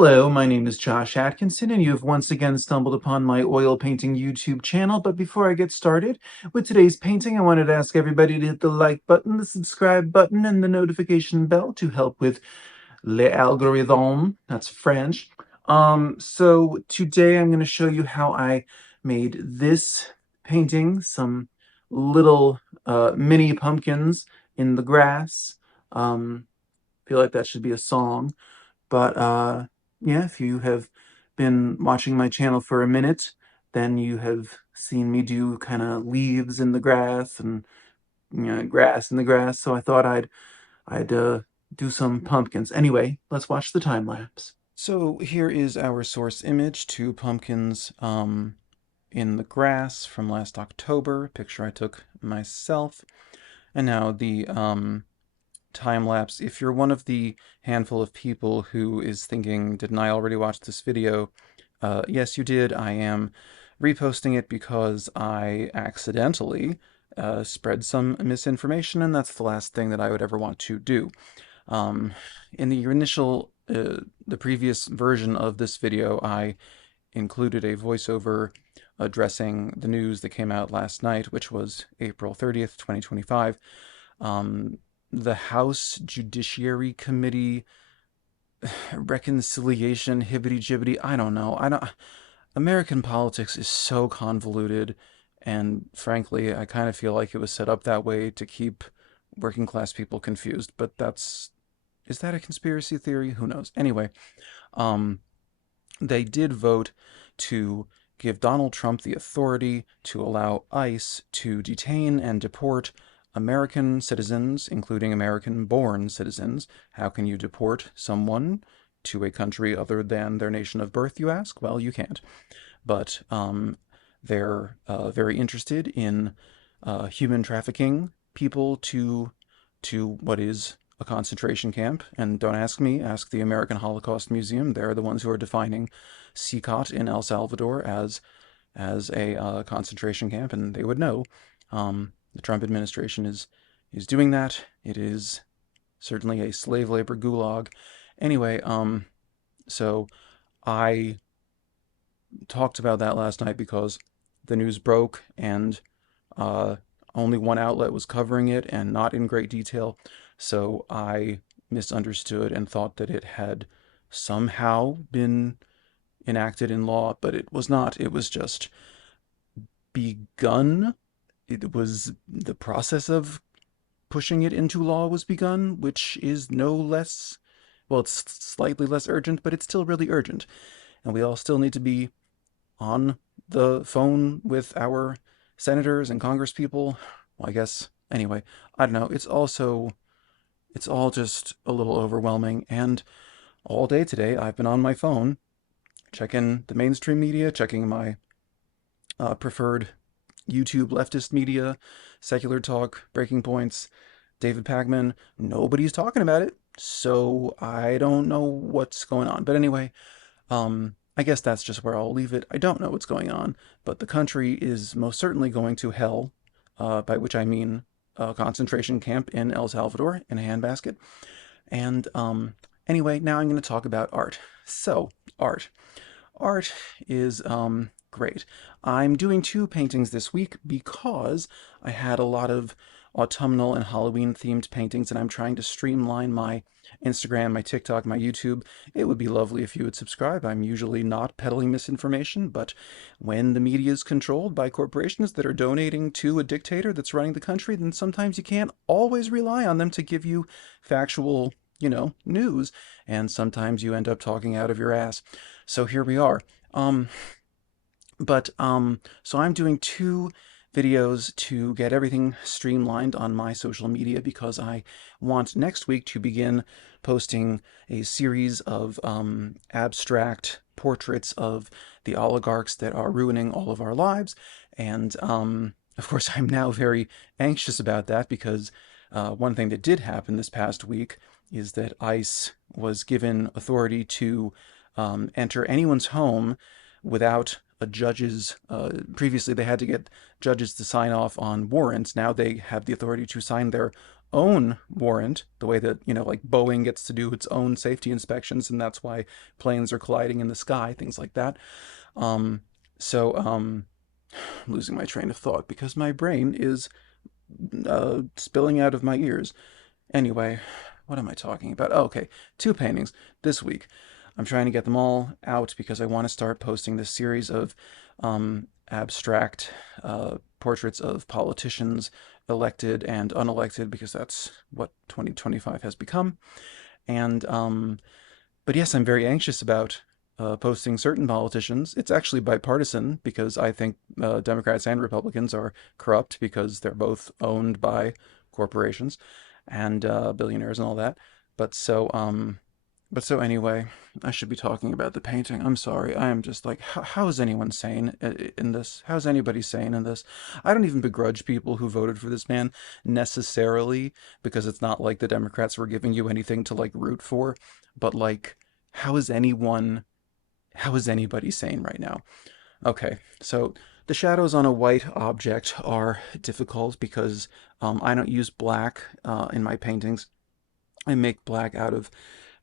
Hello, my name is Josh Atkinson, and you have once again stumbled upon my oil painting YouTube channel. But before I get started with today's painting, I wanted to ask everybody to hit the like button, the subscribe button, and the notification bell to help with l'algorithm. That's French. So today I'm going to show you how I made this painting, some little mini pumpkins in the grass. Feel like that should be a song. But yeah, if you have been watching my channel for a minute, then you have seen me do kind of leaves in the grass and grass in the grass. So I thought I'd do some pumpkins. Anyway, let's watch the time lapse. So here is our source image, two pumpkins in the grass from last October, picture I took myself. And now the time lapse. If you're one of the handful of people who is thinking, didn't I already watch this video? Yes, you did. I am reposting it because I accidentally spread some misinformation, and that's the last thing that I would ever want to do. In the initial, the previous version of this video, I included a voiceover addressing the news that came out last night, which was April 30th, 2025. The House Judiciary Committee reconciliation hibbity-jibbity, I don't know. American politics is so convoluted, and frankly, I kind of feel like it was set up that way to keep working class people confused, but is that a conspiracy theory? Who knows? Anyway, they did vote to give Donald Trump the authority to allow ICE to detain and deport American citizens, including American-born citizens. How can you deport someone to a country other than their nation of birth, you ask? Well, you can't. But they're very interested in human trafficking people to what is a concentration camp. And don't ask me, ask the American Holocaust Museum. They're the ones who are defining CICOT in El Salvador as a concentration camp, and they would know. The Trump administration is doing that. It is certainly a slave labor gulag. Anyway, so I talked about that last night because the news broke and only one outlet was covering it and not in great detail. So I misunderstood and thought that it had somehow been enacted in law, but it was not. It was just begun. It was the process of pushing it into law was begun, which is no less, well, it's slightly less urgent, but it's still really urgent. And we all still need to be on the phone with our senators and congresspeople. Well, I guess, anyway, I don't know. It's all just a little overwhelming. And all day today, I've been on my phone, checking the mainstream media, checking my preferred YouTube leftist media, Secular Talk, Breaking Points, David Pakman. Nobody's talking about it, so I don't know what's going on. But anyway, I guess that's just where I'll leave it. I don't know what's going on, but the country is most certainly going to hell, by which I mean a concentration camp in El Salvador in a handbasket. And anyway, now I'm going to talk about art. So, art. Art is great. I'm doing two paintings this week because I had a lot of autumnal and Halloween themed paintings, and I'm trying to streamline my Instagram, my TikTok, my YouTube. It would be lovely if you would subscribe. I'm usually not peddling misinformation, but when the media is controlled by corporations that are donating to a dictator that's running the country, then sometimes you can't always rely on them to give you factual, news, and sometimes you end up talking out of your ass. So here we are. So I'm doing two videos to get everything streamlined on my social media because I want next week to begin posting a series of abstract portraits of the oligarchs that are ruining all of our lives. And of course, I'm now very anxious about that because one thing that did happen this past week is that ICE was given authority to enter anyone's home without a judge's, previously they had to get judges to sign off on warrants. Now they have the authority to sign their own warrant, the way that, like Boeing gets to do its own safety inspections, and that's why planes are colliding in the sky, things like that. Um, so, I'm losing my train of thought because my brain is spilling out of my ears. Anyway, what am I talking about? Oh, okay, two paintings this week. I'm trying to get them all out because I want to start posting this series of abstract portraits of politicians, elected and unelected, because that's what 2025 has become. And but yes, I'm very anxious about posting certain politicians. It's actually bipartisan because I think Democrats and Republicans are corrupt because they're both owned by corporations and billionaires and all that. But so, um, but anyway, I should be talking about the painting. I'm sorry. I am just like, how is anyone sane in this? How's anybody sane in this? I don't even begrudge people who voted for this man necessarily, because it's not like the Democrats were giving you anything to like root for. But like, how is anyone, how is anybody sane right now? Okay, so the shadows on a white object are difficult because I don't use black in my paintings. I make black out of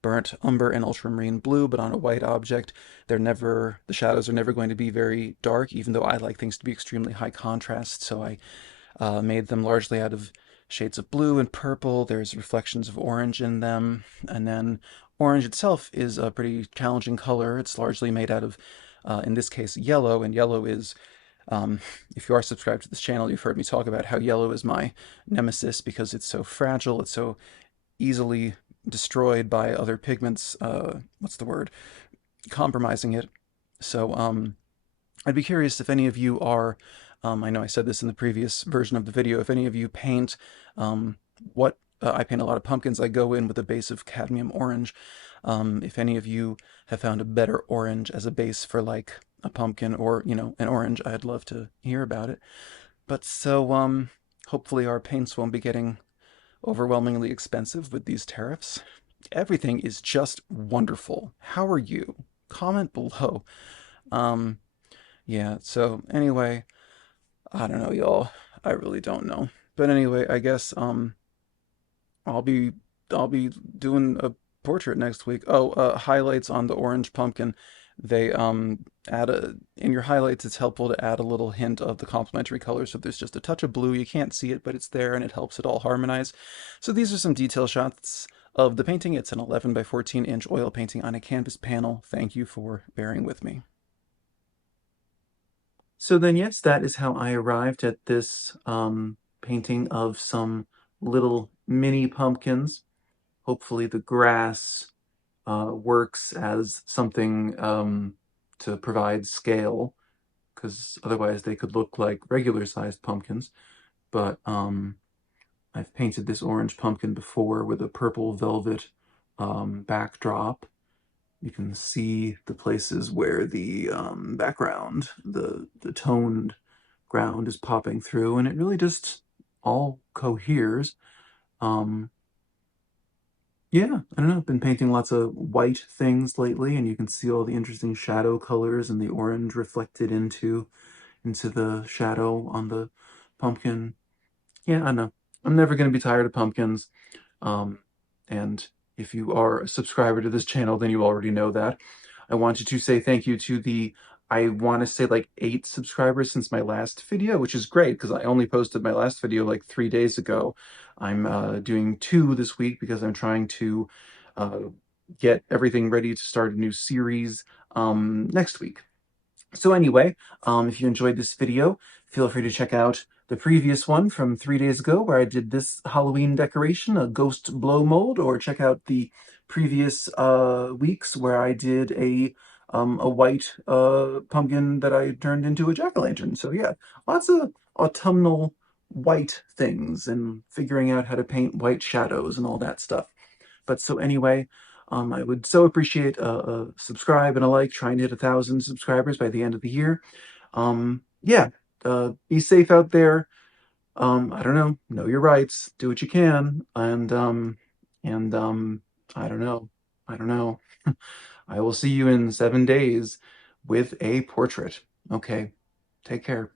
burnt umber and ultramarine blue, but on a white object, the shadows are never going to be very dark, even though I like things to be extremely high contrast. So I made them largely out of shades of blue and purple. There's reflections of orange in them. And then orange itself is a pretty challenging color. It's largely made out of, in this case, yellow. And yellow is, if you are subscribed to this channel, you've heard me talk about how yellow is my nemesis because it's so fragile. It's so easily destroyed by other pigments. What's the word? Compromising it. So, I'd be curious if any of you are, I know I said this in the previous version of the video, if any of you paint um, what I paint a lot of pumpkins. I go in with a base of cadmium orange. If any of you have found a better orange as a base for like a pumpkin or, an orange, I'd love to hear about it. But so, hopefully our paints won't be getting overwhelmingly expensive with these tariffs. Everything is just wonderful. How are you? Comment below. Um, yeah, so anyway, I don't know, y'all. I really don't know. But anyway, I guess I'll be I'll be doing a portrait next week. Oh, highlights on the orange pumpkin. They add a in your highlights it's helpful to add a little hint of the complementary colors. So there's just a touch of blue. You can't see it, but it's there and it helps it all harmonize. So these are some detail shots of the painting. It's an 11 by 14-inch oil painting on a canvas panel. Thank you for bearing with me. So then, yes, that is how I arrived at this painting of some little mini pumpkins. Hopefully the grass works as something to provide scale, because otherwise they could look like regular-sized pumpkins. But I've painted this orange pumpkin before with a purple velvet backdrop. You can see the places where the background, the toned ground is popping through, and it really just all coheres. Um, yeah, I don't know. I've been painting lots of white things lately, and you can see all the interesting shadow colors and the orange reflected into the shadow on the pumpkin. Yeah, I know. I'm never going to be tired of pumpkins. Um, and if you are a subscriber to this channel, then you already know that. I wanted to say thank you to I want to say like 8 subscribers since my last video, which is great because I only posted my last video like 3 days ago. I'm doing 2 this week because I'm trying to uh, get everything ready to start a new series next week. So anyway, if you enjoyed this video, feel free to check out the previous one from 3 days ago where I did this Halloween decoration, a ghost blow mold, or check out the previous weeks where I did a white pumpkin that I turned into a jack-o'-lantern. So yeah, lots of autumnal white things and figuring out how to paint white shadows and all that stuff. But so anyway, I would so appreciate a subscribe and a like, trying to hit 1,000 subscribers by the end of the year. Yeah, be safe out there. I don't know your rights, do what you can, and I don't know, I don't know. I will see you in 7 days with a portrait. Okay, take care.